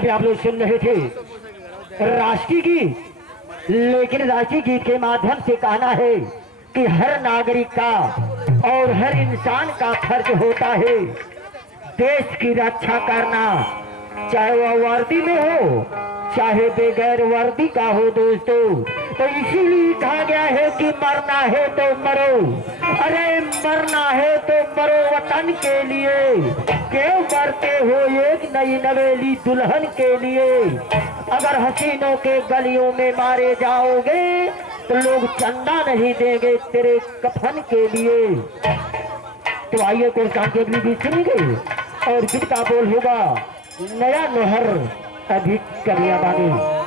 अभी आप लोग सुन रहे थे राष्ट्रीय गीत, लेकिन राष्ट्रीय गीत के माध्यम से कहना है कि हर नागरिक का और हर इंसान का फर्ज होता है देश की रक्षा करना, चाहे वह वर्दी में हो चाहे बगैर वर्दी का हो दोस्तों। तो इसीलिए कहा गया है कि मरना है तो मरो, अरे मरना है तो मरो वतन के लिए, क्यों मरते हो एक नई नवेली दुल्हन के लिए। अगर हसीनों के गलियों में मारे जाओगे तो लोग चंदा नहीं देंगे तेरे कफन के लिए। तो आइए कोई सांकेतिक गीत सुनेंगे और गीत का बोल होगा नया नोहर अधिक करिया बानी।